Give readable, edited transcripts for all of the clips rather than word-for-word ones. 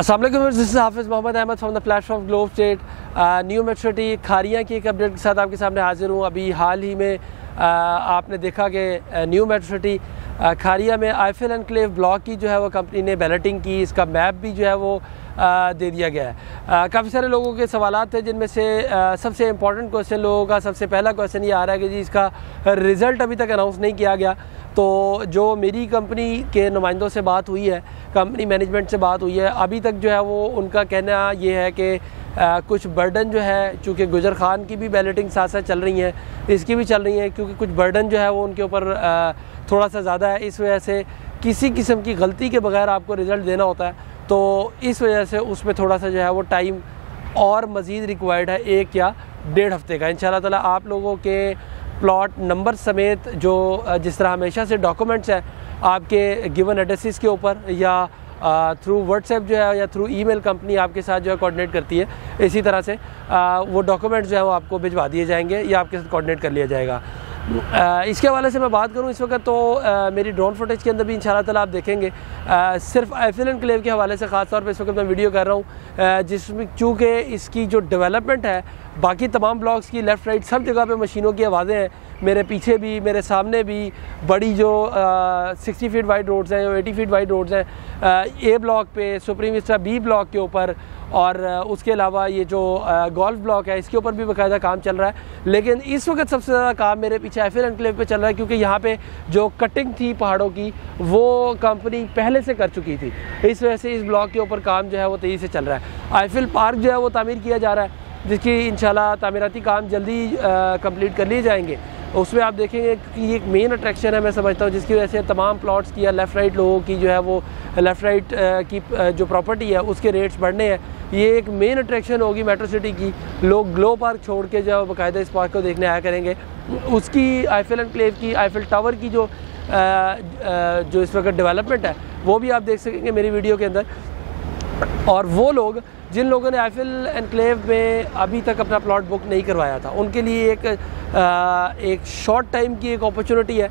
अस्सलाम वालेकुम, this is Hafiz Mohammad Ahmed from the platform Globe State. New metro city Kharia की एक अपडेट के साथ आपके सामने हाजिर हूँ। अभी हाल ही में आपने देखा कि न्यू मेट्रो सिटी खारिया में आईफिल एनक्लेव ब्लॉक की जो है वो कंपनी ने बैलेटिंग की। इसका मैप भी जो है वो दे दिया गया है। काफ़ी सारे लोगों के सवालात थे, जिनमें से सबसे इम्पॉर्टेंट क्वेश्चन लोगों का सबसे पहला क्वेश्चन ये आ रहा है कि जी इसका रिज़ल्ट अभी तक अनाउंस नहीं किया गया। तो जो मेरी कंपनी के नुमाइंदों से बात हुई है, कंपनी मैनेजमेंट से बात हुई है, अभी तक जो है वो उनका कहना ये है कि कुछ बर्डन जो है, चूँकि गुजर खान की भी बैलेटिंग साथ साथ चल रही है, इसकी भी चल रही है, क्योंकि कुछ बर्डन जो है वो उनके ऊपर थोड़ा सा ज़्यादा है। इस वजह से किसी किस्म की गलती के बगैर आपको रिज़ल्ट देना होता है, तो इस वजह से उसमें थोड़ा सा जो है वो टाइम और मज़ीद रिक्वायर्ड है, 1 या 1.5 हफ्ते का। इंशाल्लाह ताला आप लोगों के प्लॉट नंबर समेत जो जिस तरह हमेशा से डॉक्यूमेंट्स हैं आपके गिवन एड्रेसेस के ऊपर या थ्रू व्हाट्सएप जो है या थ्रू ईमेल कंपनी आपके साथ जो है कोऑर्डिनेट करती है, इसी तरह से वो डॉक्यूमेंट्स जो है वो आपको भिजवा दिए जाएंगे या आपके साथ कोऑर्डिनेट कर लिया जाएगा। इसके हवाले से मैं बात करूं इस वक्त, तो मेरी ड्रोन फुटेज के अंदर भी इंशाल्लाह ताला आप देखेंगे सिर्फ आईफिल एनक्लेव के हवाले से ख़ास तौर पे इस वक्त मैं वीडियो कर रहा हूं, जिसमें चूँकि इसकी जो डेवलपमेंट है, बाकी तमाम ब्लॉक्स की लेफ़्ट राइट सब जगह पे मशीनों की आवाज़ें हैं, मेरे पीछे भी मेरे सामने भी बड़ी जो 60 फीट वाइड रोड्स हैं, 80 फीट वाइड रोड्स हैं, ए ब्लॉक पे, सुप्रीम विस्टा बी ब्लॉक के ऊपर, और उसके अलावा ये जो गोल्फ ब्लॉक है इसके ऊपर भी बाकायदा काम चल रहा है। लेकिन इस वक्त सबसे ज़्यादा काम मेरे पीछे आईफिल एनक्लेव पे चल रहा है, क्योंकि यहाँ पे जो कटिंग थी पहाड़ों की वो कंपनी पहले से कर चुकी थी। इस वजह से इस ब्लॉक के ऊपर काम जो है वो तेज़ी से चल रहा है। आईफिल पार्क जो है वो तामीर किया जा रहा है, जिसकी इंशाल्लाह तामीराती काम जल्दी कंप्लीट कर लिए जाएंगे। उसमें आप देखेंगे कि ये एक मेन अट्रैक्शन है, मैं समझता हूँ, जिसकी वजह से तमाम प्लॉट्स की या लेफ़्ट राइट लोगों की जो है वो लेफ़्ट राइट की जो प्रॉपर्टी है उसके रेट्स बढ़ने हैं। ये एक मेन अट्रैक्शन होगी मेट्रो सिटी की। लोग ग्लो पार्क छोड़ के जो बाकायदा इस पार्क को देखने आया करेंगे। उसकी आईफिल एनक्लेव की आईफिल टावर की जो इस वक्त डेवलपमेंट है वो भी आप देख सकेंगे मेरी वीडियो के अंदर। और वो लोग जिन लोगों ने आईफिल एनक्लेव में अभी तक अपना प्लॉट बुक नहीं करवाया था, उनके लिए एक शॉर्ट टाइम की एक अपॉर्चुनिटी है।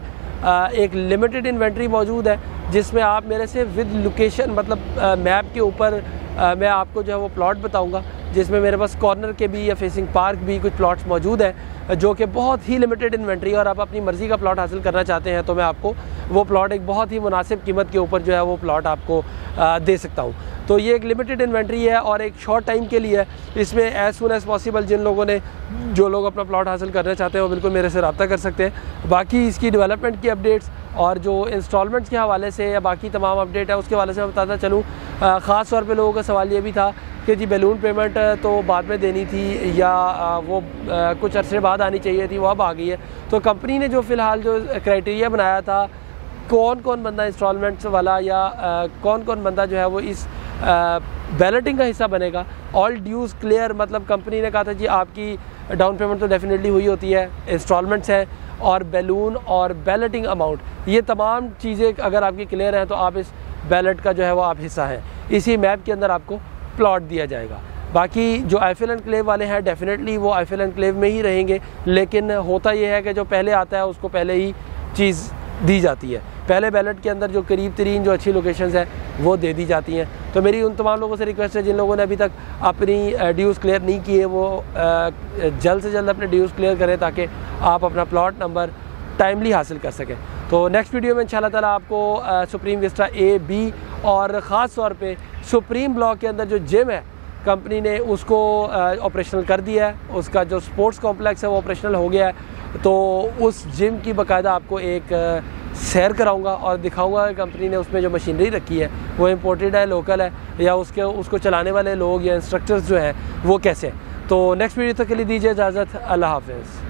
एक लिमिटेड इन्वेंट्री मौजूद है, जिसमें आप मेरे से विद लोकेशन, मतलब मैप के ऊपर मैं आपको जो है वो प्लॉट बताऊंगा, जिसमें मेरे पास कॉर्नर के भी या फेसिंग पार्क भी कुछ प्लॉट्स मौजूद हैं, जो कि बहुत ही लिमिटेड इन्वेंट्री, और आप अपनी मर्ज़ी का प्लॉट हासिल करना चाहते हैं तो मैं आपको वो प्लॉट एक बहुत ही मुनासिब कीमत के ऊपर जो है वो प्लॉट आपको दे सकता हूँ। तो ये एक लिमिटेड इन्वेंट्री है और एक शॉर्ट टाइम के लिए है। इसमें एज़ सुन एज़ पॉसिबल जो लोग अपना प्लॉट हासिल करना चाहते हैं वो बिल्कुल मेरे से रब्ता कर सकते हैं। बाकी इसकी डेवलपमेंट की अपडेट्स और जो इंस्टॉलमेंट्स के हवाले से या बाकी तमाम अपडेट है उसके हवाले से मैं बताता चलूँ। ख़ास तौर पे लोगों का सवाल ये भी था कि जी बैलून पेमेंट तो बाद में देनी थी या वो कुछ अरसे बाद आनी चाहिए थी, वो अब आ गई है। तो कंपनी ने जो फ़िलहाल जो क्राइटेरिया बनाया था, कौन कौन बंदा इंस्टॉलमेंट्स वाला या कौन कौन बंदा जो है वो इस बैलेटिंग का हिस्सा बनेगा, ऑल ड्यूज़ क्लियर, मतलब कंपनी ने कहा था जी आपकी डाउन पेमेंट तो डेफिनेटली हुई होती है, इंस्टॉलमेंट्स है और बैलून और बैलेटिंग अमाउंट, ये तमाम चीज़ें अगर आपकी क्लियर हैं तो आप इस बैलेट का जो है वो आप हिस्सा हैं। इसी मैप के अंदर आपको प्लॉट दिया जाएगा। बाकी जो आईफिल एनक्लेव वाले हैं डेफिनेटली वो आईफिल एनक्लेव में ही रहेंगे, लेकिन होता ये है कि जो पहले आता है उसको पहले ही चीज़ दी जाती है। पहले बैलेट के अंदर जो करीब तरीन जो अच्छी लोकेशंस हैं वो दे दी जाती हैं। तो मेरी उन तमाम लोगों से रिक्वेस्ट है जिन लोगों ने अभी तक अपनी ड्यूज़ क्लियर नहीं किए, वो जल्द से जल्द अपने ड्यूज़ क्लियर करें ताकि आप अपना प्लॉट नंबर टाइमली हासिल कर सकें। तो नेक्स्ट वीडियो में इंशाल्लाह ताला आपको सुप्रीम विस्टा ए बी और ख़ास तौर पे सुप्रीम ब्लॉक के अंदर जो जिम है कंपनी ने उसको ऑपरेशनल कर दिया है, उसका जो स्पोर्ट्स कॉम्प्लेक्स है वो ऑपरेशनल हो गया है। तो उस जिम की बाकायदा आपको एक सैर कराऊंगा और दिखाऊंगा कि कंपनी ने उसमें जो मशीनरी रखी है वो इम्पोर्टेड है, लोकल है, या उसको चलाने वाले लोग या इंस्ट्रक्टर्स जो हैं वो कैसे हैं। तो नेक्स्ट वीडियो तक के लिए दीजिए इजाज़त। अल्लाह हाफ़िज़।